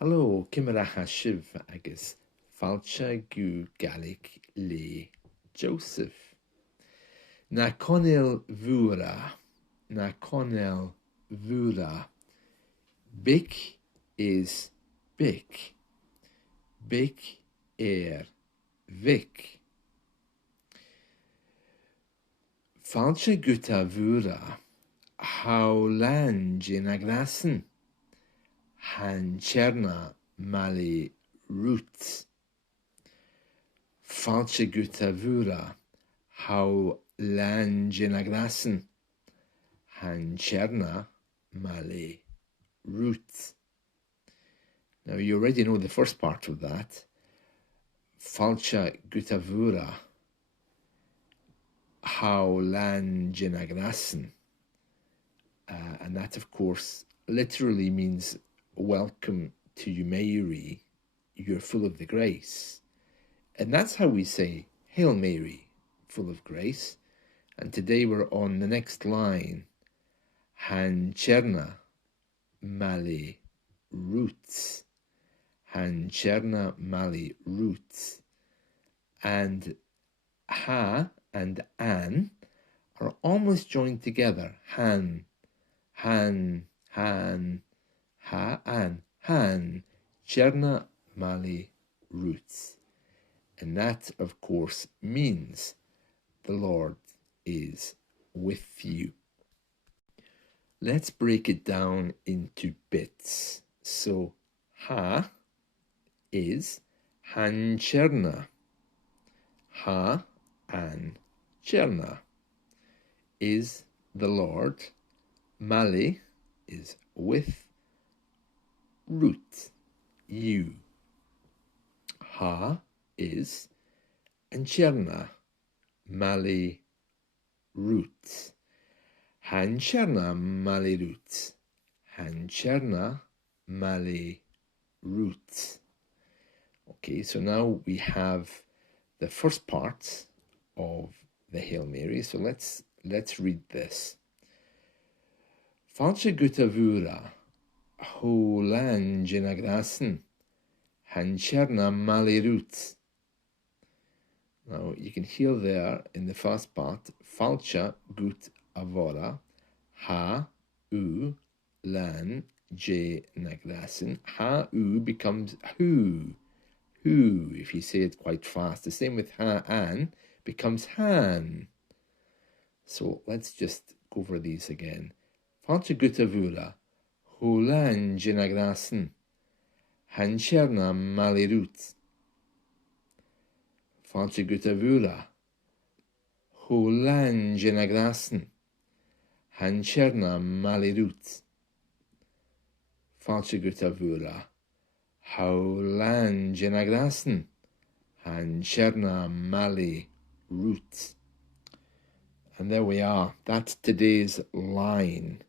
Hello, Kimaracha Shiv agus Fàilte Gaelic le Joseph. Na conil vura. Bic is bic. Bic vic. Fàilte guta vura, howland in gràsan. Chairna, maille, riut. Fàilte guta vura, howland in gràsan. Chairna, maille, riut. Now you already know the first part of that. Fàilte guta vura, howland in gràsan. And that, of course, literally means welcome to you, Mary, you're full of the grace. And that's how we say, Hail Mary, full of grace. And today we're on the next line, chairna, maille, riut. Chairna, maille, riut. And ha and an are almost joined together. Han, ha, han, chairna, maille, riut. And that, of course, means the Lord is with you. Let's break it down into bits. So, ha is chairna. Ha chairna is the Lord. Maille is with. Riut, you. Ha is chairna, maille, riut. Chairna, maille, riut. Chairna, maille, riut. Okay, so now we have the first part of the Hail Mary. So let's read this. Fàilte guta vura, howland in gràsan. Chairna, maille, riut. Now you can hear there in the first part, Fàilte guta vura, lan, na gràsan. Becomes who. If you say it quite fast. The same with an becomes han. So let's just go over these again. Fàilte guta vura, howland in gràsan. Chairna, maille, riut. Fàilte guta vura, howland in gràsan. Chairna, maille, riut. Fàilte guta vura, howland in gràsan. Chairna, maille, riut. And there we are. That's today's line,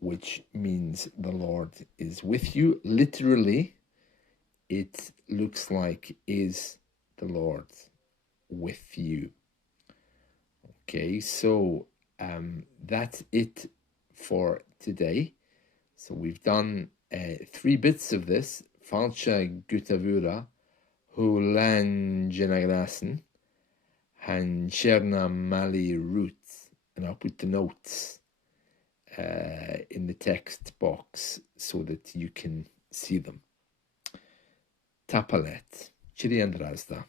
which means the Lord is with you. Literally, it looks like, is the Lord with you? Okay, so that's it for today. So we've done 3 bits of this. Fàilte guta vura, howland in gràsan. Chairna, maille, riut. And I'll put the notes in the text box so that you can see them. Tapalet. Chiri and Razda.